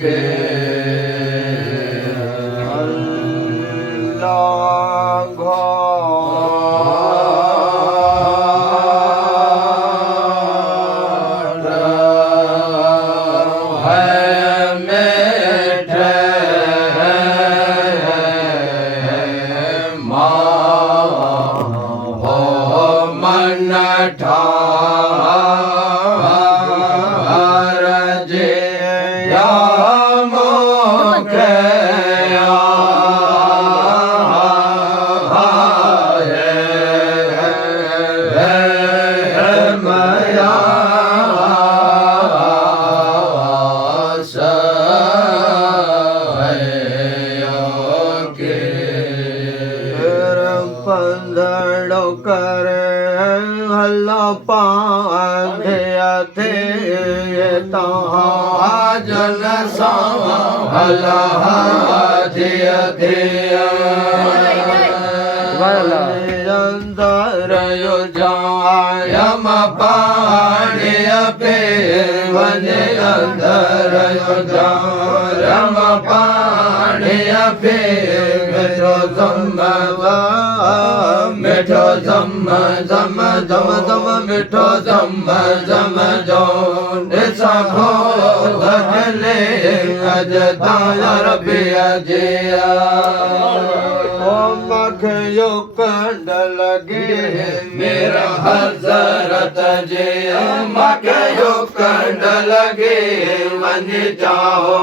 के जन हला धिया धिया अंदर यो जायम पाणी पे वने अंदर यो जायम पाणी पे मिठो जम जम जम जम मिठो जम जम जो निसा भो धले अज तायर बिया जिया ओ मख यो कंड लगे मेरा हजरत जिया मख यो कंड लगे वन जाओ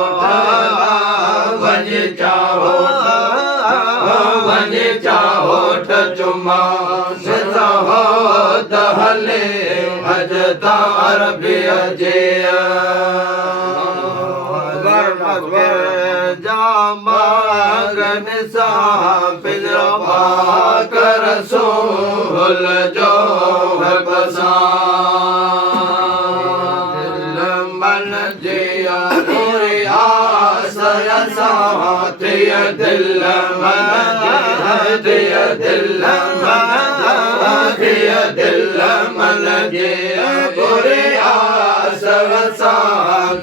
वन जाओ वन जाओ चुमा निसा हो दहले अज तार बिया जिया जामगन सा पिजवा कर सोल जो है बसा मन जिया पूरी आशय साथिय दिल मन दिया दिल दिया दिल मन जिया पूरी आशय सा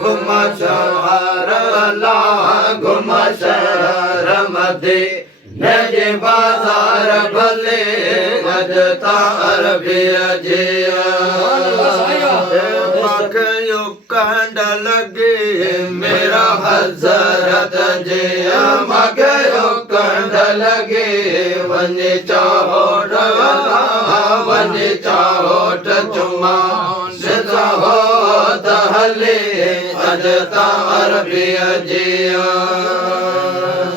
गुम शहर ला गुम शहर मधे नजे बाजार भले अज तार बिया जिया मख यो कंड लगे मेरा हजरत जिया मख यो कंड लगे वन चाहोट चुमा निसा हो दहले अज तार बिया जिया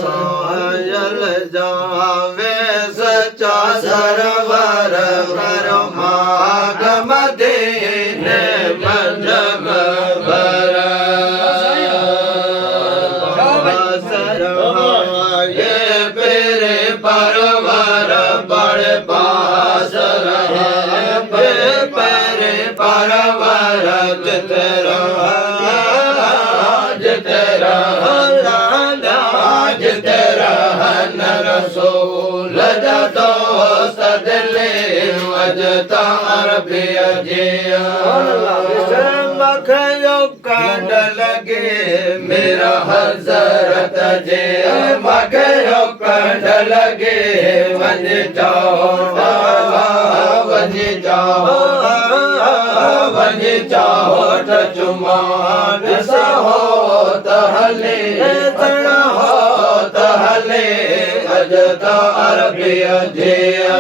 सायल जावे सच्चा सरवर परमागम देने मंजग भर सरहाये पेरे परवर बड़े पास रहे पेरे परवर जितरा रसूल दोस्त दिले अज तार बिया जिया मख यो कंड लगे मेरा हजरत जिया मख यो कंड लगे वन जाओ चुमान सहो तहले तड़ा हो तहले अज तार बिया जिया